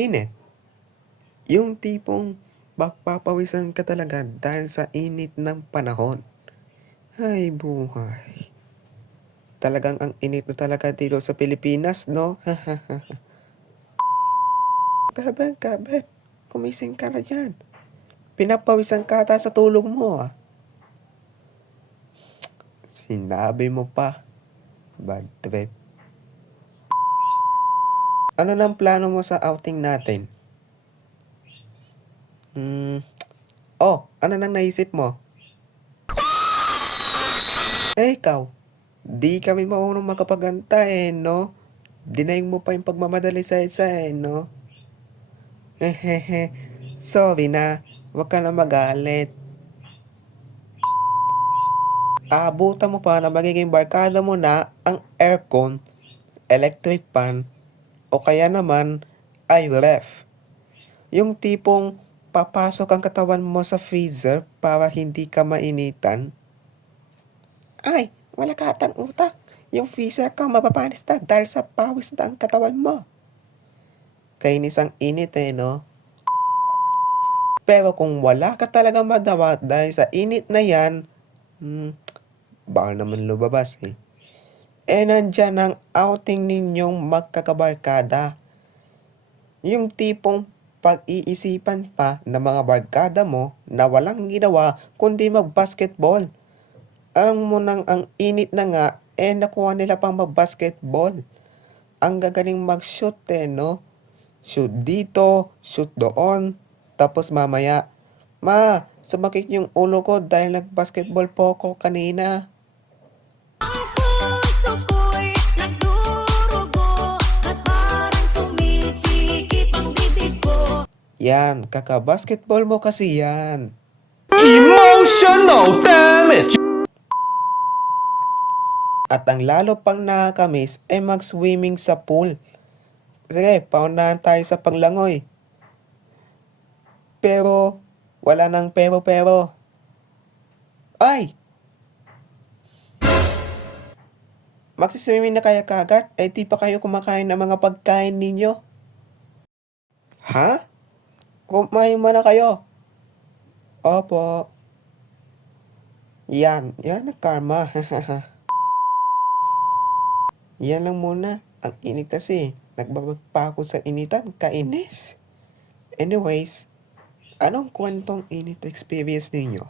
Init. Yung tipong magpapawisan ka talaga dahil sa init ng panahon. Ay buhay. Talagang ang init na talaga dito sa Pilipinas, no? Gaben, kumising ka na dyan. Pinapawisan ka ata sa tulog mo, ah. Sinabi mo pa. Bad trip. Ano lang plano mo sa outing natin? Ano nang naisip mo? Ikaw, di kami maunong makapaganta no? Dinaing mo pa yung pagmamadali sa isa no? Hehehe, sorry na, wag ka na magalit. Aabutan mo pa na magiging barkada mo na ang aircon, electric fan, o kaya naman ay ref. Yung tipong papasok ang katawan mo sa freezer para hindi ka mainitan. Ay, wala ka atang utak. Yung freezer ka mapapanis na dahil sa pawis na ang katawan mo. Kainis ang init no? Pero kung wala ka talaga madawa dahil sa init na yan, baka naman lumabas eh. Nandyan ang outing ninyong magkakabarkada. Yung tipong pag-iisipan pa ng mga barkada mo na walang ginawa kundi mag-basketball. Alam mo nang ang init na nga, nakuha nila pang mag-basketball. Ang gagaling mag-shoot no? Shoot dito, shoot doon. Tapos mamaya, sumakit yung ulo ko dahil nag-basketball po ako kanina. Ang puso ko'y nagdurugo at parang sumisikip ang bibig ko. Yan, kaka-basketball mo kasi yan. Emotional damage! At ang lalo pang nakakamiss ay mag-swimming sa pool. Sige, paunahan tayo sa panglangoy. Pero, wala nang pero. Ay! Magsiswimming na kaya kagad? Ay di pa kayo kumakain ng mga pagkain ninyo? Ha? Kumain mo na kayo? Opo. Yan ang karma. Yan lang muna. Ang init kasi. Nagbabag pa ako sa initan. Kainis. Anyways, anong kwentong init experience ninyo?